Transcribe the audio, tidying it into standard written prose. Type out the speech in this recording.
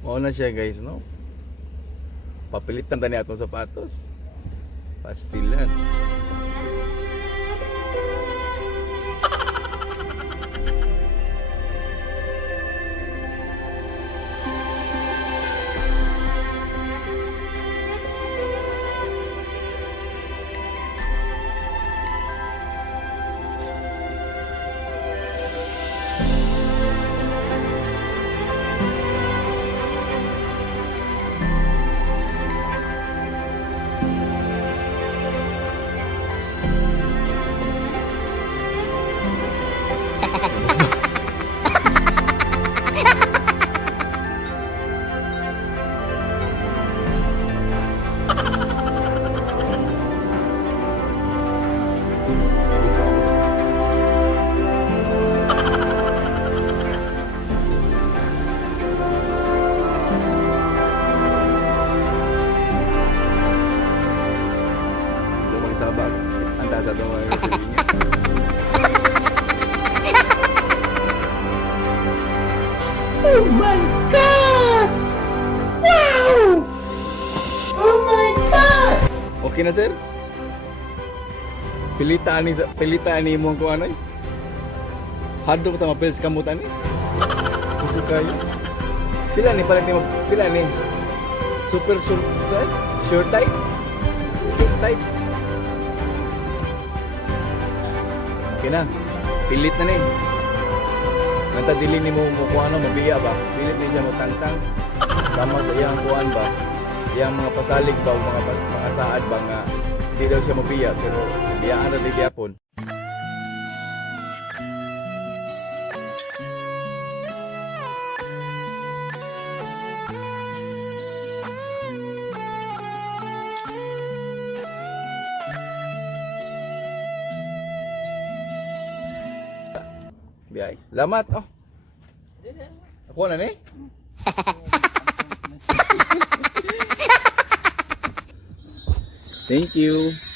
Mao na siya guys, no? Papilitan tani atong sapatos. Pastilan. Lumang sabag. Anda sa itong mga sabihin. Oh my God! Wow! Oh my God! Okay na sir? Pilitaan ni mo kung ano eh. Hadok ta mapil sa kamutan eh. Gusto kayo. Pila ni palit ni mo, pila ni. Super short type. Short type. Okay na. Pilit na ni. Nanta dili ni mo kung ano mabiya ba. Pilit ni siya mo tangtang. Sama sa iyang kuan ba. Iyang mga pasalig ba, mga saad ba nga hindi daw siya mabiya pero biyaan na din yapon. Guys, salamat oh. Ako na ni. Thank you.